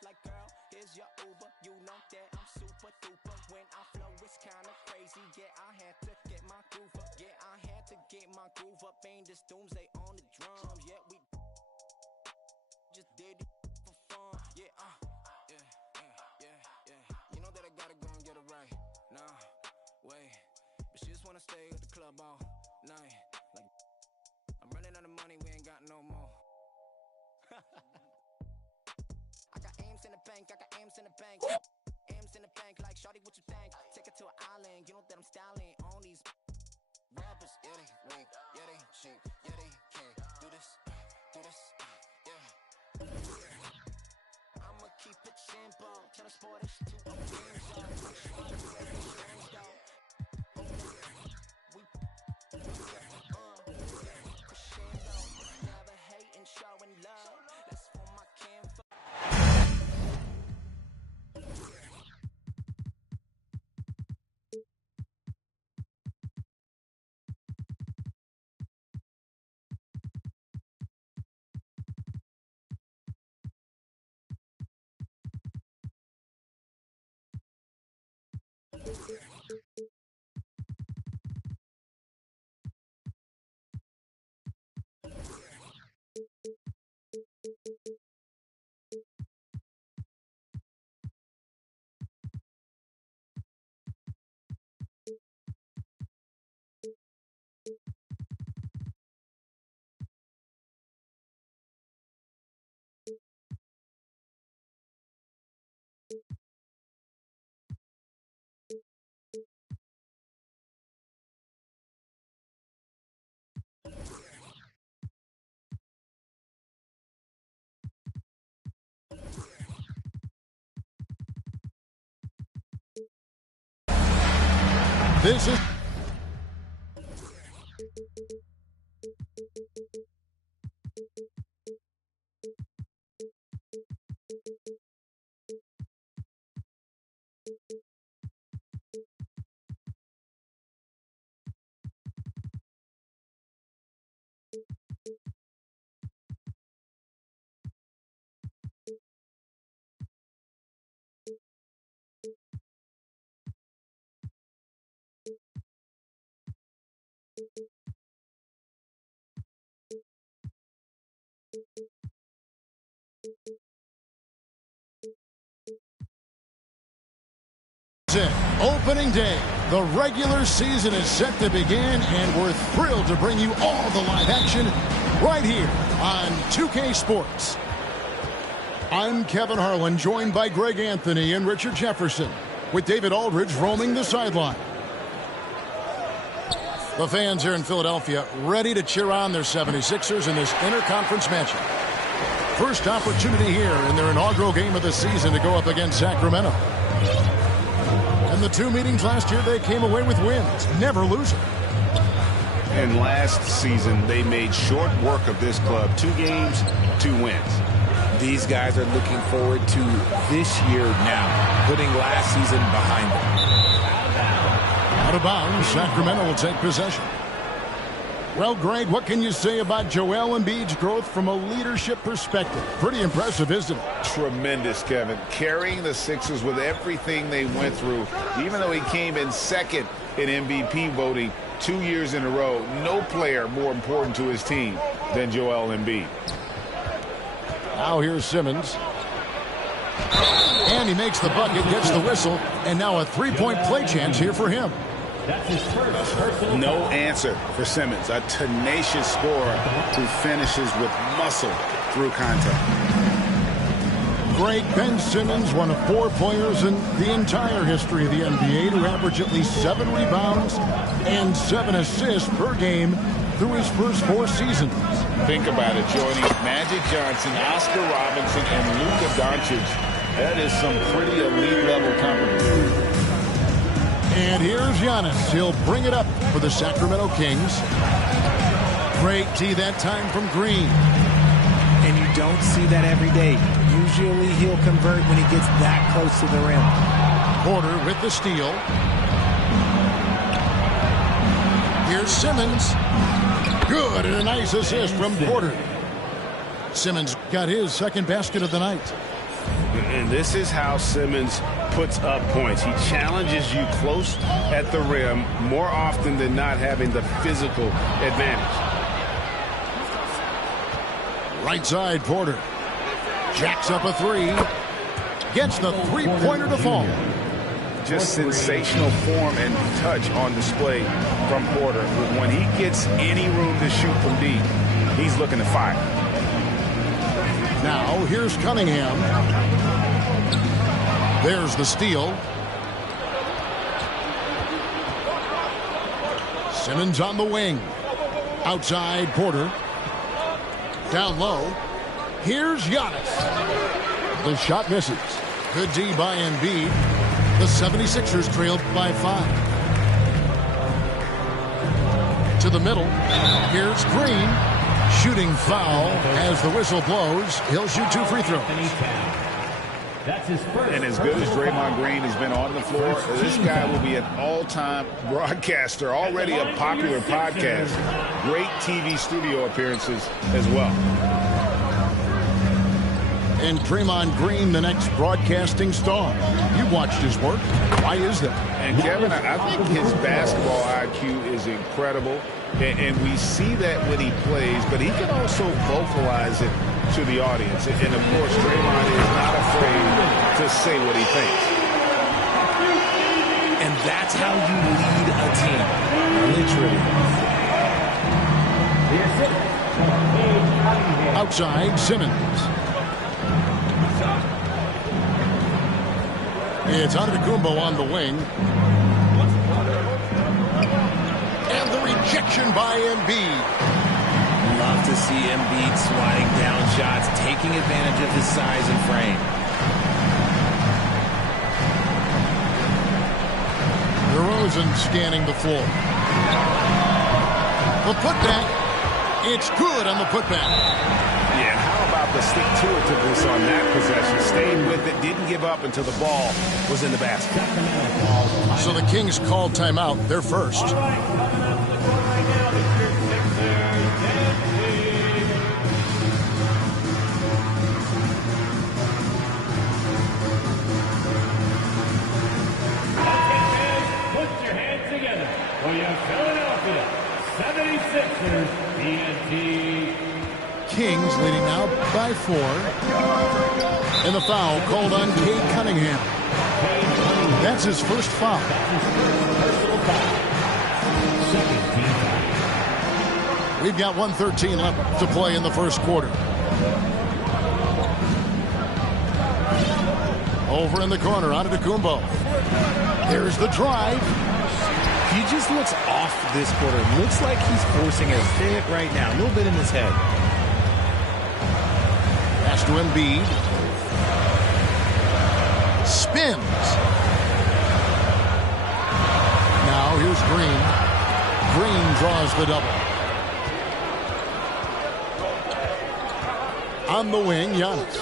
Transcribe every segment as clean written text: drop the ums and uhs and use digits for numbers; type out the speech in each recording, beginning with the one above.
Like, girl, here's your Uber. You know that I'm super duper. When I flow, it's kinda crazy. Yeah, I had to get my groove up. Yeah, I had to get my groove up. Ain't this doomsday on the drums? Yeah, we just did it for fun. Yeah, yeah. You know that I gotta go and get it right. Nah, wait. But she just wanna stay at the club all night. Like, I'm running out of money, we ain't got no more. I got M's in the bank, I got M's in the bank. M's in the bank, like, shawty, what you think? Take it to an island, you know that I'm styling on these rappers. Yeah, they weak, yeah, they cheap, yeah, they can't do this, yeah. I'ma keep it simple, turn the sportish to a game zone. Crescendo, never hating, showing love. That's for my canvas. This is opening day. The regular season is set to begin, and we're thrilled to bring you all the live action right here on 2K Sports. I'm Kevin Harlan, joined by Greg Anthony and Richard Jefferson, with David Aldridge roaming the sideline. The fans here in Philadelphia ready to cheer on their 76ers in this interconference matchup. First opportunity here in their inaugural game of the season to go up against Sacramento. In the two meetings last year, they came away with wins, never losing. And last season, they made short work of this club. 2 games, 2 wins. These guys are looking forward to this year now, putting last season behind them. Out of bounds, Sacramento will take possession. Well, Greg, what can you say about Joel Embiid's growth from a leadership perspective? Pretty impressive, isn't it? Tremendous, Kevin. Carrying the Sixers with everything they went through, even though he came in second in MVP voting 2 years in a row. No player more important to his team than Joel Embiid. Now here's Simmons. And he makes the bucket, gets the whistle, and now a three-point play chance here for him. No answer for Simmons, a tenacious scorer who finishes with muscle through contact. Great Ben Simmons, one of 4 players in the entire history of the NBA to average at least 7 rebounds and 7 assists per game through his first 4 seasons. Think about it, joining Magic Johnson, Oscar Robinson, and Luka Doncic. That is some pretty elite level company. And here's Giannis. He'll bring it up for the Sacramento Kings. Great tee that time from Green. And you don't see that every day. Usually he'll convert when he gets that close to the rim. Porter with the steal. Here's Simmons. Good, and a nice assist from Porter. Simmons got his second basket of the night. And this is how Simmons puts up points. He challenges you close at the rim more often than not, having the physical advantage. Right side, Porter. Jacks up a three. Gets the three-pointer to fall. Just sensational form and touch on display from Porter. When he gets any room to shoot from deep, he's looking to fire. Now, here's Cunningham. There's the steal. Simmons on the wing. Outside, Porter. Down low. Here's Giannis. The shot misses. Good D by Embiid. The 76ers trailed by 5. To the middle. Here's Green. Shooting foul as the whistle blows. He'll shoot 2 free throws. And as good as Draymond Green has been on the floor, this guy will be an all-time broadcaster, already a popular podcast. Great TV studio appearances as well. And Draymond Green, the next broadcasting star. You've watched his work. Why is that? And Kevin, I think his basketball IQ is incredible. And we see that when he plays, but he can also vocalize it to the audience. And of course, Draymond is not afraid to say what he thinks. And that's how you lead a team. Literally. Outside, Simmons. It's Antetokounmpo on the wing. And the rejection by Embiid. Love to see Embiid swatting down shots, taking advantage of his size and frame. DeRozan scanning the floor. The putback. It's good on the putback. Yeah, how about the stick-to-itiveness on that possession? Stayed with it, didn't give up until the ball was in the basket. So the Kings called timeout. They're first. Put your hands together for your Philadelphia 76ers TNT. Kings leading now by 4. And the foul called on Cade Cunningham. That's his first foul. We've got 1:13 left to play in the first quarter. Over in the corner, Antetokounmpo. There's the drive. He just looks off this quarter. Looks like he's forcing a fit right now. A little bit in his head. Pass to Embiid. Spins. Now here's Green. Green draws the double. On the wing, Giannis.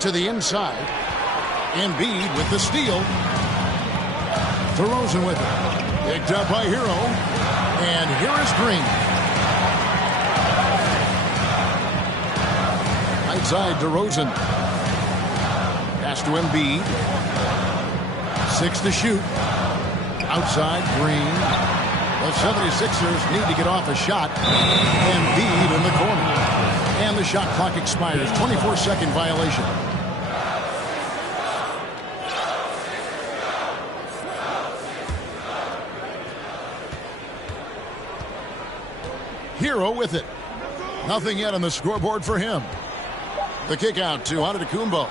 To the inside. Embiid with the steal. DeRozan with it. Picked up by Hero. And here is Green. Right side, DeRozan. Pass to Embiid. 6 to shoot. Outside, Green. The 76ers need to get off a shot. Embiid in the corner. And the shot clock expires. 24-second violation. Hero with it. Nothing yet on the scoreboard for him. The kick out to Antetokounmpo.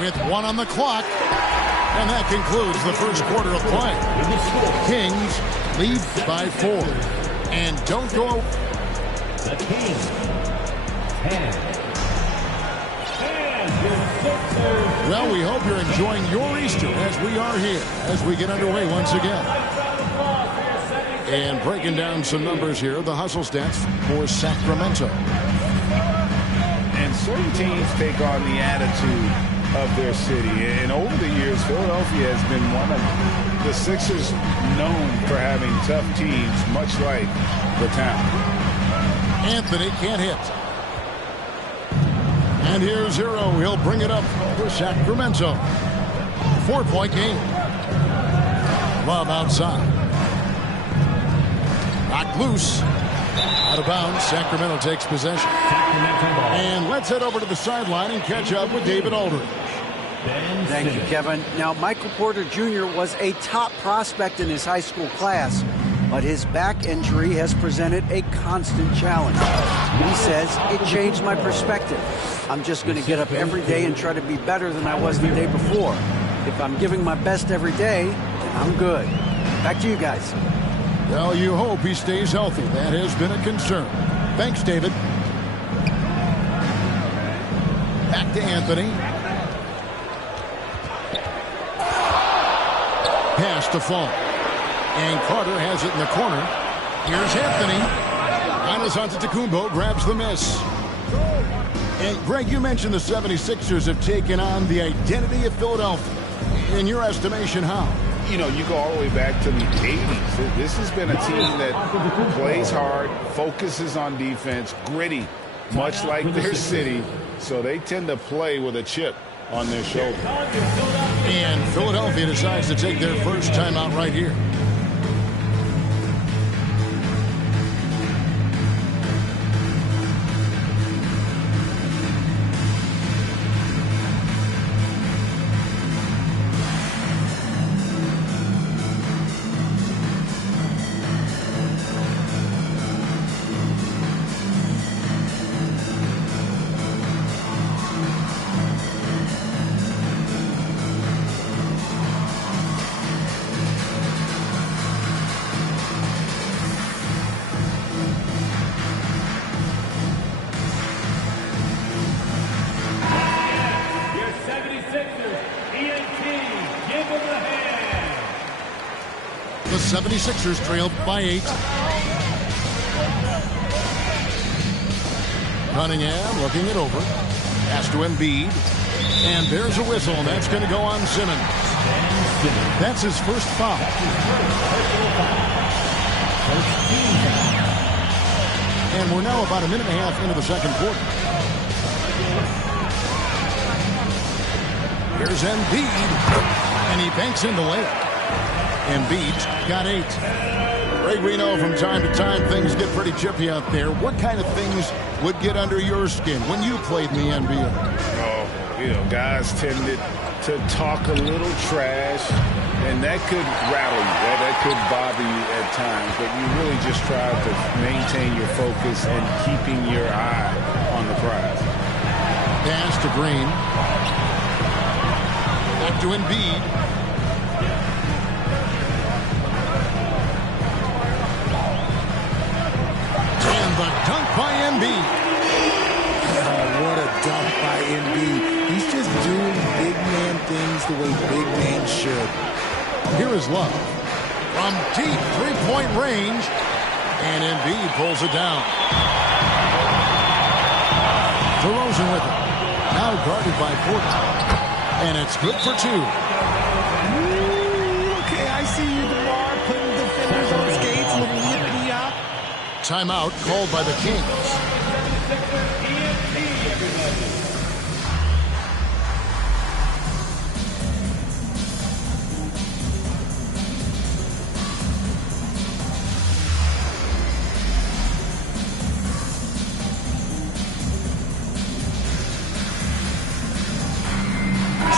With 1 on the clock. And that concludes the first quarter of play. Kings lead by 4. And don't go. The Kings 10. And your Sixers. Well, we hope you're enjoying your Easter as we are here as we get underway once again. And breaking down some numbers here, the hustle stats for Sacramento. And certain teams take on the attitude of their city. And over the years, Philadelphia has been one of them. the Sixers known for having tough teams, much like the town. Anthony can't hit. And here's Hero. He'll bring it up for Sacramento. 4-point game. Love outside. Knocked loose. Out of bounds. Sacramento takes possession. And let's head over to the sideline and catch up with David Aldridge. Thank you, Kevin. Now, Michael Porter Jr. was a top prospect in his high school class, but his back injury has presented a constant challenge. He says, it changed my perspective. I'm just going to get up every day and try to be better than I was the day before. If I'm giving my best every day, then I'm good. Back to you guys. Well, you hope he stays healthy. That has been a concern. Thanks, David. Back to Anthony. Pass to Fall. And Carter has it in the corner. Here's Anthony. Giannis Antetokounmpo grabs the miss. And Greg, you mentioned the 76ers have taken on the identity of Philadelphia. In your estimation, how? You know, you go all the way back to the 80s. This has been a team that plays hard, focuses on defense, gritty, much like their city. So they tend to play with a chip on their shoulder. And Philadelphia decides to take their first timeout right here. The 76ers trailed by 8. Cunningham looking it over. Pass to Embiid. And there's a whistle, and that's going to go on Simmons. That's his first foul. And we're now about a minute and a half into the second quarter. Here's Embiid. And he banks in the layup. Embiid's got 8. Greg, we know from time to time things get pretty chippy out there. What kind of things would get under your skin when you played in the NBA? Oh, you know, guys tended to talk a little trash, and that could rattle you. That could bother you at times, but you really just try to maintain your focus and keeping your eye on the prize. Pass to Green. Back to Embiid. The dunk by Embiid. Oh, what a dunk by Embiid. He's just doing big man things the way big men should. Here is Love. From deep three-point range. And Embiid pulls it down. DeRozan with it. Now guarded by Porter. And it's good for 2. Ooh, okay, I see you, DeMar, putting defenders on skates, a little yippity-yop. Timeout called by the Kings.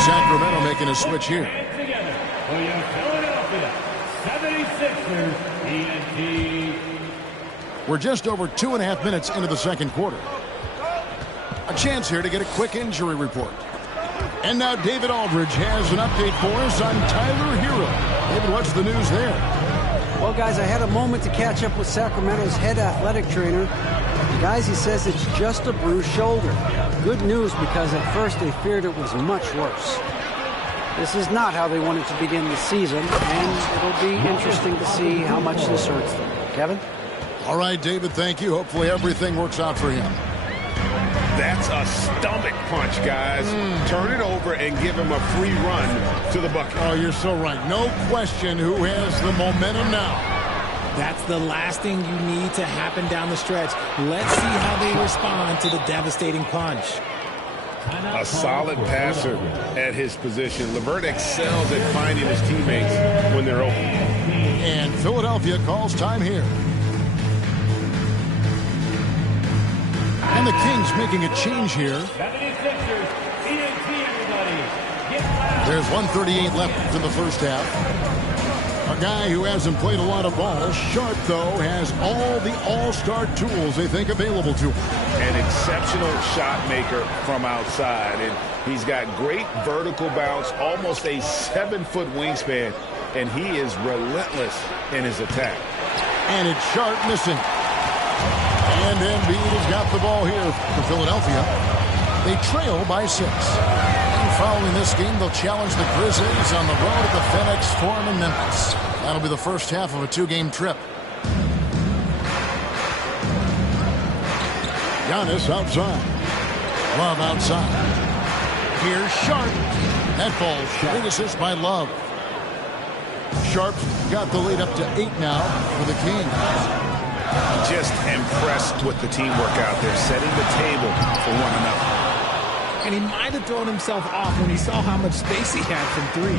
Sacramento making a switch here. For your Philadelphia 76ers, TNT. We're just over 2.5 minutes into the second quarter. A chance here to get a quick injury report. And now David Aldridge has an update for us on Tyler Hero. David, what's the news there? Well, guys, I had a moment to catch up with Sacramento's head athletic trainer. Guys, he says it's just a bruised shoulder. Good news, because at first they feared it was much worse. This is not how they wanted to begin the season, and it'll be interesting to see how much this hurts them. Kevin? All right, David, thank you. Hopefully everything works out for him. That's a stomach punch, guys. Turn it over and give him a free run to the bucket. Oh, you're so right. No question who has the momentum now. That's the last thing you need to happen down the stretch. Let's see how they respond to the devastating punch. A solid passer at his position. LeVert excels at finding his teammates when they're open. And Philadelphia calls time here. And the Kings making a change here. 76ers, TNT, everybody. There's 1:38 left in the first half. A guy who hasn't played a lot of ball. Sharp, though, has all the all-star tools they think available to him. An exceptional shot maker from outside. And he's got great vertical bounce, almost a 7-foot wingspan. And he is relentless in his attack. And it's Sharp missing. And Embiid has got the ball here for Philadelphia. They trail by 6. Following this game, they'll challenge the Grizzlies on the road at the FedEx Forum in Memphis. That'll be the first half of a 2-game trip. Giannis outside. Love outside. Here's Sharp. That ball shot. Assist by Love. Sharp's got the lead up to 8 now for the Kings. Just impressed with the teamwork out there, setting the table for one another. And he might have thrown himself off when he saw how much space he had from 3.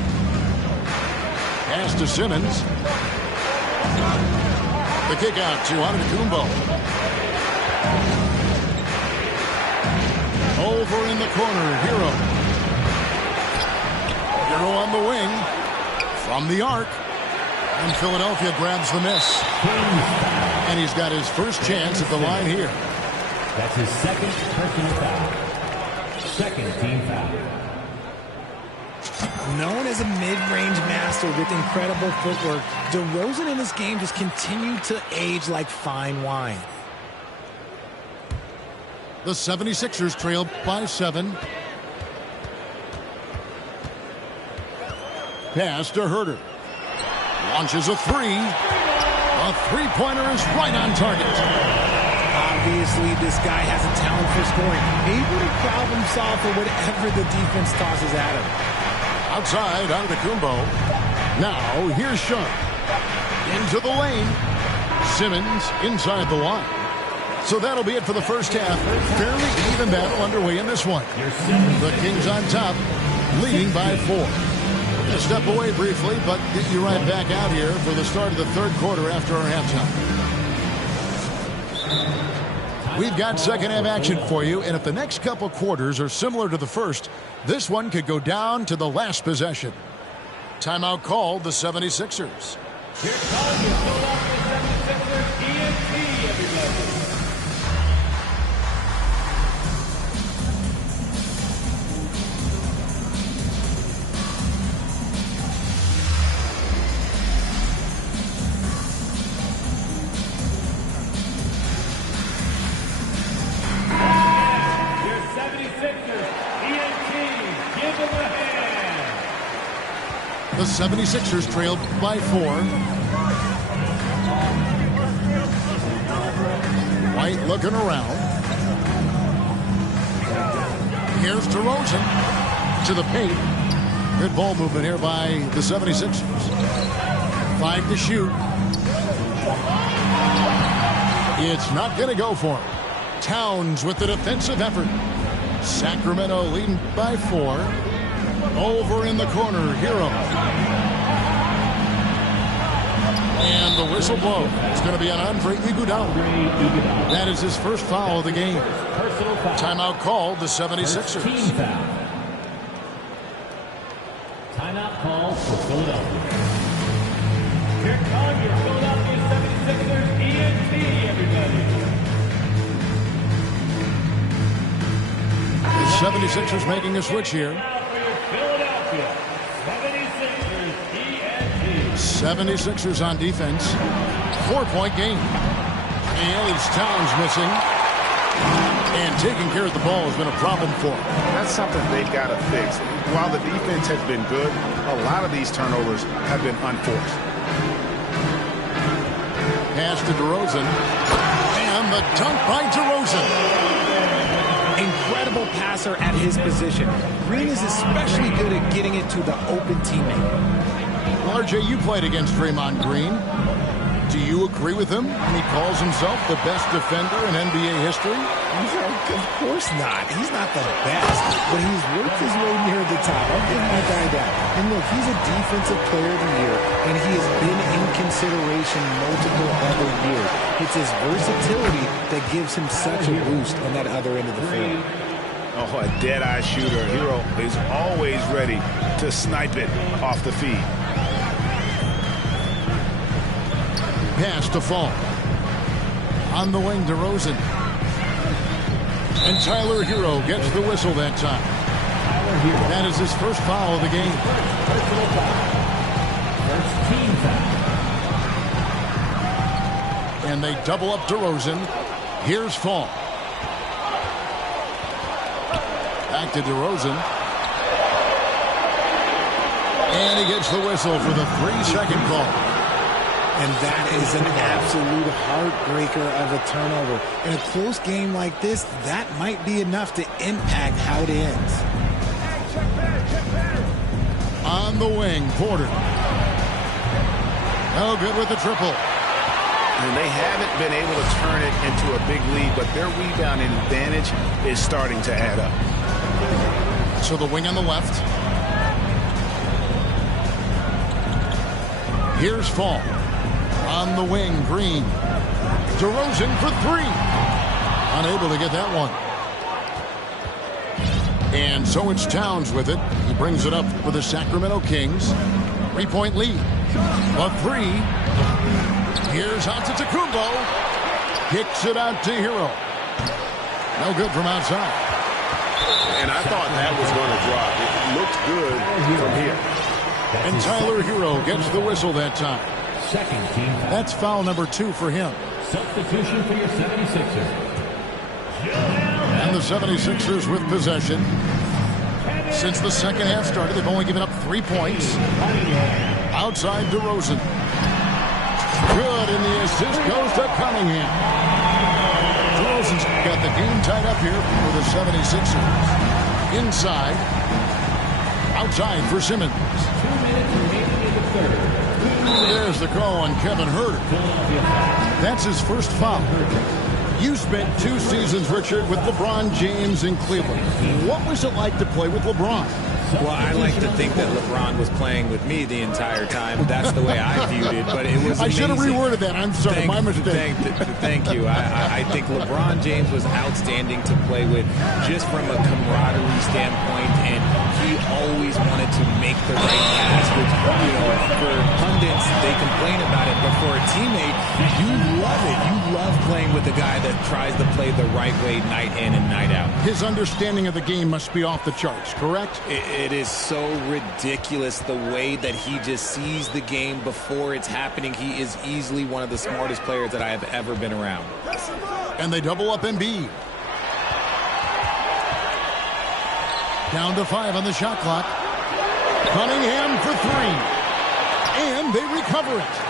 Pass to Simmons. The kick out to Antetokounmpo. Over in the corner, Hero. Hero on the wing. From the arc. And Philadelphia grabs the miss. And he's got his first chance at the line here. That's his second personal foul. Second team foul. Known as a mid-range master with incredible footwork, DeRozan in this game just continued to age like fine wine. The 76ers trail by 7. Pass to Herter. Launches a 3. A three-pointer is right on target. Obviously, this guy has a talent for scoring. Able to problem solve for whatever the defense tosses at him. Outside, Antetokounmpo. Now, here's Sharp. Into the lane. Simmons inside the line. So that'll be it for the first half. Fairly even battle underway in this one. The Kings on top, leading by 4. We're going to step away briefly, but get you right back out here for the start of the third quarter after our halftime. We've got second half action for you, and if the next couple quarters are similar to the first, this one could go down to the last possession. Timeout called the 76ers. Here comes the Philadelphia 76ers TNT, everybody. The 76ers trailed by 4. White looking around. Here's DeRozan to the paint. Good ball movement here by the 76ers. 5 to shoot. It's not going to go for him. Towns with the defensive effort. Sacramento leading by 4. Over in the corner, Hero. And the whistle blows. It's going to be an Andre Iguodala. That is his first foul of the game. Timeout called the 76ers. Team foul. Timeout called for Philadelphia. Here come your Philadelphia 76ers TNT, everybody. The 76ers making a switch here. Philadelphia 76ers TNT. 76ers on defense. 4-point game. And it's Towns missing. And taking care of the ball has been a problem for him. That's something they've got to fix. While the defense has been good, a lot of these turnovers have been unforced. Pass to DeRozan. And the dunk by DeRozan. passer at his position. Green is especially good at getting it to the open teammate. Well, RJ, you played against Draymond Green. Do you agree with him when he calls himself the best defender in NBA history? Of course not. He's not the best, but he's worked his way near the top. I'll give my guy that. And look, he's a defensive player of the year, and he has been in consideration multiple other years. It's his versatility that gives him such a boost on that other end of the field. Oh, a dead-eye shooter. Hero is always ready to snipe it off the feed. Pass to Fall. On the wing, DeRozan. And Tyler Hero gets the whistle that time. That is his first foul of the game. First team foul. And they double up DeRozan. Here's Fall. Back to DeRozan. And he gets the whistle for the 3-second call. And that is an absolute heartbreaker of a turnover. In a close game like this, that might be enough to impact how it ends. On the wing, Porter. No good with the triple. And they haven't been able to turn it into a big lead, but their rebounding advantage is starting to add up. So the wing on the left. Here's Fall. On the wing, Green. DeRozan for 3. Unable to get that one. And so it's Towns with it. He brings it up for the Sacramento Kings. 3-point lead. A 3. Here's Antetokounmpo. Kicks it out to Hero. No good from outside. And I thought that was going to drop. It looked good from here. And Tyler Hero gets the whistle that time. Second team foul. That's foul number 2 for him. Substitution for your 76ers. And the 76ers with possession. Since the second half started, they've only given up 3 points. Outside DeRozan. Good, and the assist goes to Cunningham. DeRozan's got the game tied up here for the 76ers. Inside. Outside for Simmons. 2 minutes remaining in the third. There's the call on Kevin Huerter. That's his first foul. You spent 2 seasons, Richard, with LeBron James in Cleveland. What was it like to play with LeBron? Well, I like to think that LeBron was playing with me the entire time. That's the way I viewed it, but it was amazing. I should have reworded that. I'm sorry, my mistake. Thank you. I think LeBron James was outstanding to play with just from a camaraderie standpoint, and he always wanted to make the right pass, which, you know, for pundits, they complain about it, but for a teammate, you love it. You love playing with a guy that tries to play the right way night in and night out. His understanding of the game must be off the charts, correct? It is so ridiculous the way that he just sees the game before it's happening. He is easily one of the smartest players that I have ever been around. And they double up Embiid. Down to 5 on the shot clock. Cunningham for 3. And they recover it.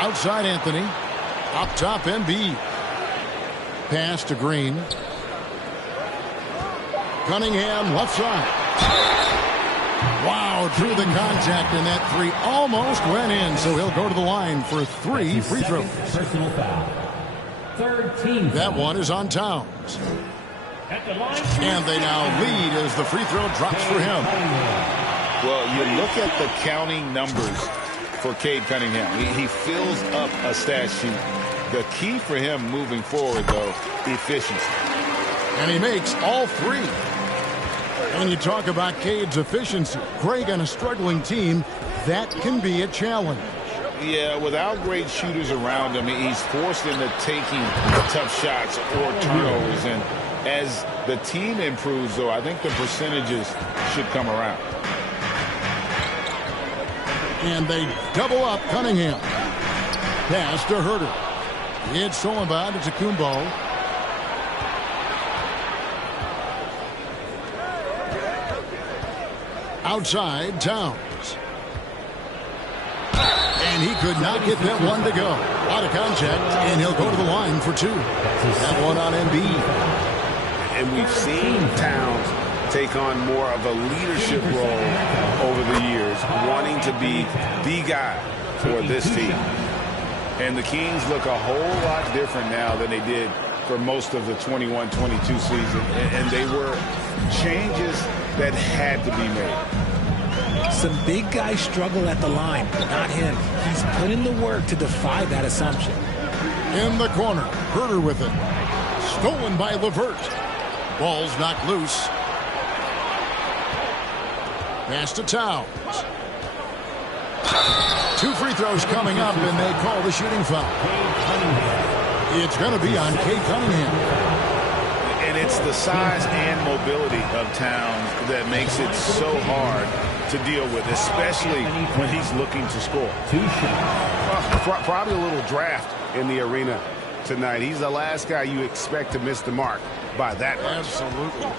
Outside Anthony. Up top Embiid. Pass to Green. Cunningham left side. Wow, through the contact, and that 3 almost went in, so he'll go to the line for 3 free throws. Personal foul. Third team foul. That one is on Towns. And they now lead as the free throw drops for him. Well, you look at the counting numbers for Cade Cunningham. He fills up a stat sheet. The key for him moving forward, though, efficiency. And he makes all 3. When you talk about Cade's efficiency, Greg, on a struggling team, that can be a challenge. Yeah, without great shooters around him, he's forced into taking tough shots or turnovers. And as the team improves, though, I think the percentages should come around. And they double up Cunningham. Pass to Huerter. It's Solomon to Kumbo. Outside, Towns. And he could not get that one to go. Out of contact, and he'll go to the line for 2. That one on Embiid. And we've seen Towns take on more of a leadership role over the years, wanting to be the guy for this team. And the Kings look a whole lot different now than they did for most of the 21-22 season. And they were changes that had to be made. Some big guys struggle at the line, but not him. He's put in the work to defy that assumption. In the corner, Herter with it. Stolen by Levert. Ball's knocked loose. Pass to Towns. 2 free throws coming up, and they call the shooting foul. It's going to be on Kate Cunningham. And it's the size and mobility of Towns that makes it so hard to deal with, especially when he's looking to score. Probably a little draft in the arena tonight. He's the last guy you expect to miss the mark by that much. Absolutely.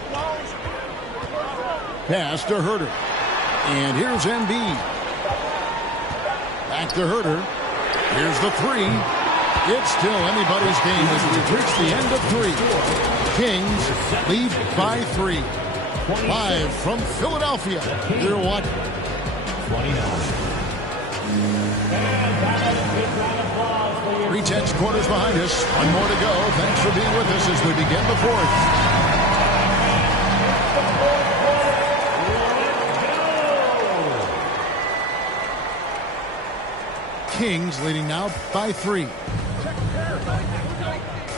Pass to Herter. And here's Embiid. Back to Herter. Here's the 3. It's still anybody's game as we've reached the end of 3. Kings lead by 3. Live from Philadelphia. You're watching. 3 tenths quarters behind us. 1 more to go. Thanks for being with us as we begin the 4th. Kings leading now by 3.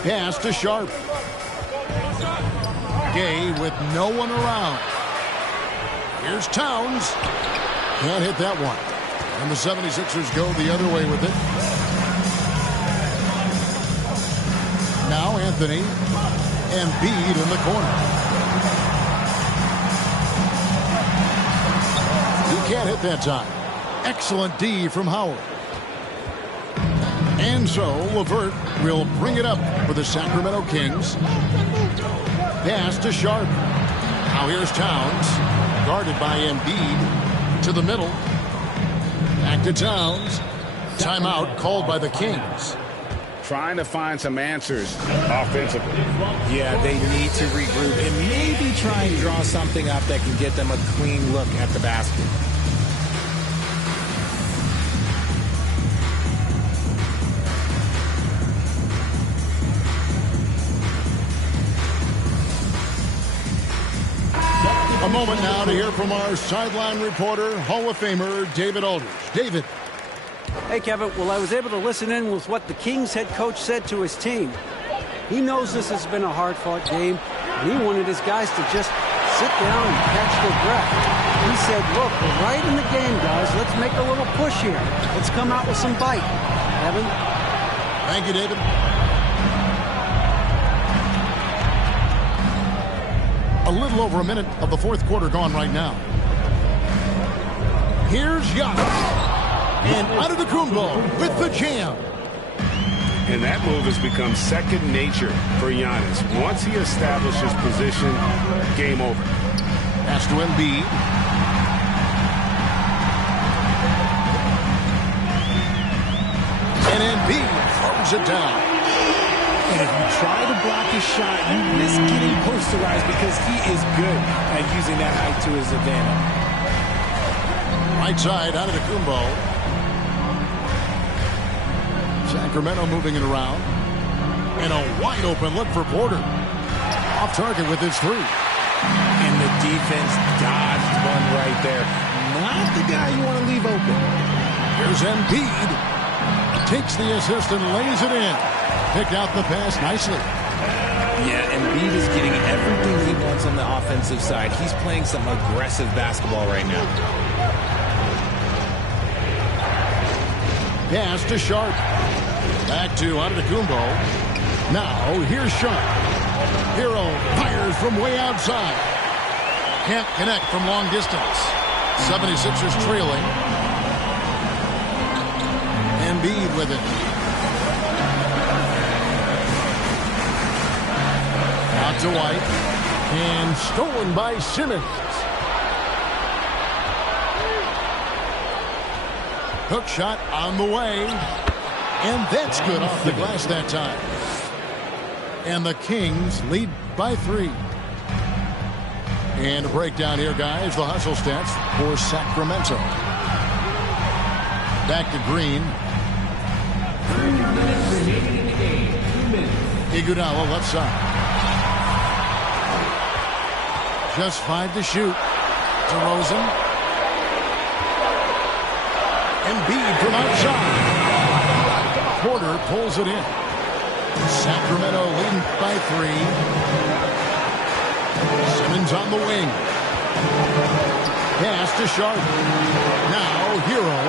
Pass to Sharp. Gay with no one around. Here's Towns. Can't hit that one. And the 76ers go the other way with it. Now Anthony. Embiid in the corner. He can't hit that time. Excellent D from Howard. And so Levert will bring it up for the Sacramento Kings. Pass to Sharp. Now here's Towns. Guarded by Embiid. To the middle. Back to Towns. Timeout called by the Kings. Trying to find some answers offensively. Yeah, they need to regroup and maybe try and draw something up that can get them a clean look at the basket. A moment now to hear from our sideline reporter, Hall of Famer David Aldridge. David. Hey, Kevin. Well, I was able to listen in with what the Kings head coach said to his team. He knows this has been a hard-fought game, and he wanted his guys to just sit down and catch their breath. He said, look, we're right in the game, guys. Let's make a little push here. Let's come out with some bite. Kevin? Thank you, David. A little over a minute of the 4th quarter gone right now. Here's Giannis. And Antetokounmpo with the jam. And that move has become second nature for Giannis. Once he establishes position, game over. Pass to Embiid. And Embiid throws it down. And if you try to block his shot, you risk getting posterized because he is good at using that height to his advantage. Right side, Antetokounmpo. Sacramento moving it around. And a wide open look for Porter. Off target with his 3. And the defense dodged one right there. Not the guy you want to leave open. Here's Embiid. Takes the assist and lays it in. Picked out the pass nicely. Yeah, Embiid is getting everything he wants on the offensive side. He's playing some aggressive basketball right now. Pass to Sharp. Back to Antetokounmpo. Now, here's Sharp. Hero fires from way outside. Can't connect from long distance. 76ers trailing. Embiid with it. Out to White. And stolen by Simmons. Hook shot on the way. And that's good off the glass that time. And the Kings lead by 3. And a breakdown here, guys. The hustle stats for Sacramento. Back to Green. 3 minutes remaining in the game. 2 minutes. Iguodala left side. Just 5 to shoot. DeRozan. Embiid from outside. Porter pulls it in. Sacramento leading by 3. Simmons on the wing. Pass to Sharp. Now Hero.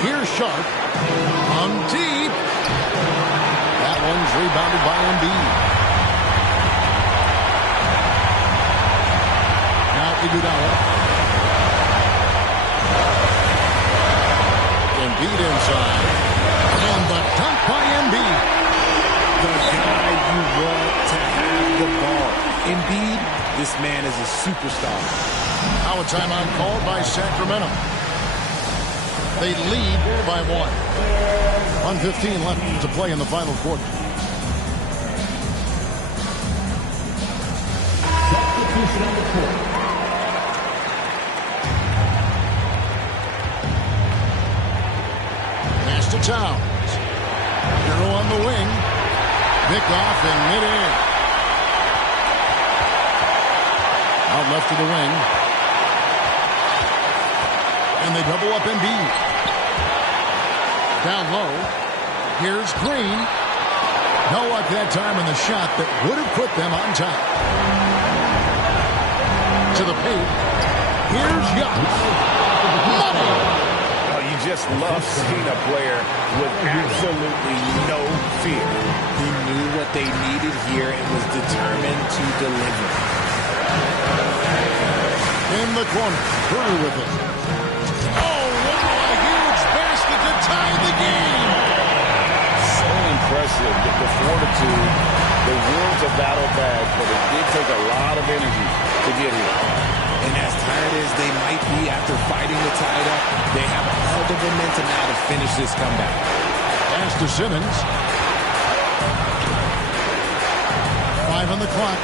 Here's Sharp. From deep. That one's rebounded by Embiid. Now Iguodala. Embiid inside. And the dunk by Embiid. The guy you want to have the ball. Embiid, this man is a superstar. Now a timeout called by Sacramento. They lead by 1. 1:15 left to play in the final quarter. Substitution on the court. Pass to Towns. Hero on the wing. Picked off in midair. Out left to the wing. And they double up Embiid. Down low. Here's Green. No luck that time on the shot that would have put them on top. To the paint. Here's Young. Money. Oh, you just love seeing a player with absolutely no fear. He knew what they needed here and was determined to deliver. In the corner. Curry with it. Oh, wow, a huge basket to tie the game. So impressive. The fortitude, the will to battle back, but it did take a lot of energy to get here. And as tired as they might be after fighting the tie up, they have all the momentum now to finish this comeback. Pass to Simmons. 5 on the clock.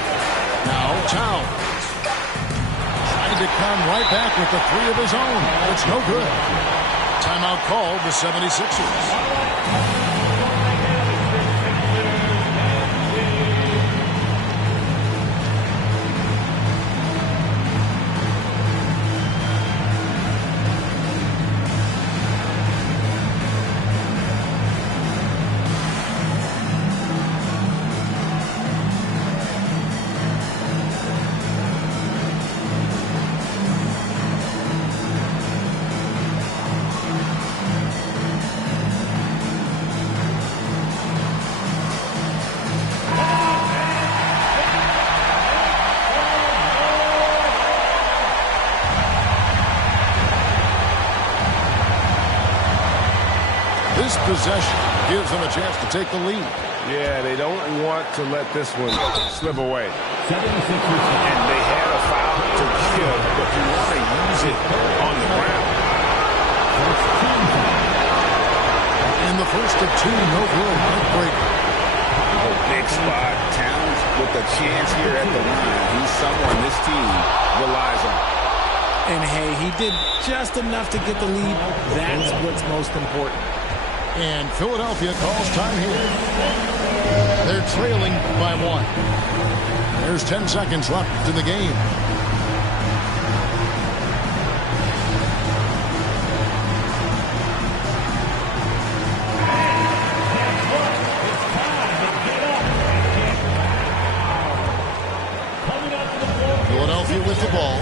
Now Towns. Trying to come right back with the 3 of his own. It's no good. Timeout called the 76ers. This possession gives them a chance to take the lead. Yeah, they don't want to let this one slip away. 76ers. And they had a foul to give, but you want to use it on the ground. And the first of 2, no good. Breaker. Oh, big spot. Towns with a chance here at the line. He's someone this team relies on. And hey, he did just enough to get the lead. That's what's most important. And Philadelphia calls time here. They're trailing by 1. There's 10 seconds left in the game. Philadelphia with the ball.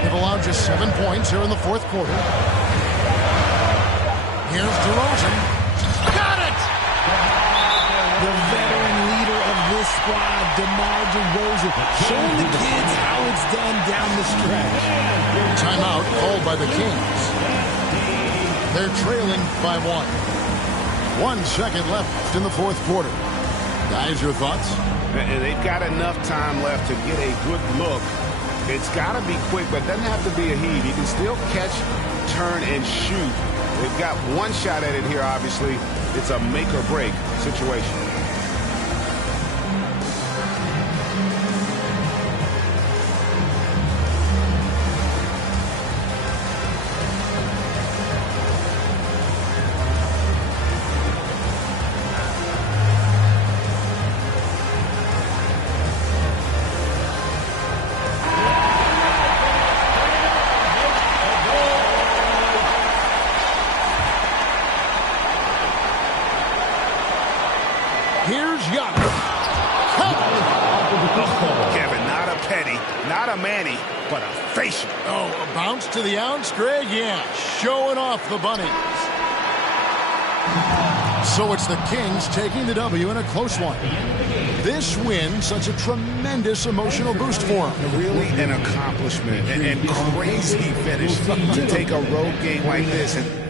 They've allowed just 7 points here in the fourth quarter. Here's DeRozan. Got it! The veteran leader of this squad, DeMar DeRozan, showing the kids how it's done down the stretch. Timeout called by the Kings. They're trailing by 1. 1 second left in the fourth quarter. Guys, your thoughts? They've got enough time left to get a good look. It's got to be quick, but it doesn't have to be a heave. You can still catch, turn, and shoot. They've got 1 shot at it here, obviously. It's a make-or-break situation. a Manny, but a facial. Oh, a bounce to the outs, Greg? Yeah, showing off the bunnies. So it's the Kings taking the W in a close one. This win, such a tremendous emotional boost for them. Really an accomplishment and crazy finish to take a road game like this and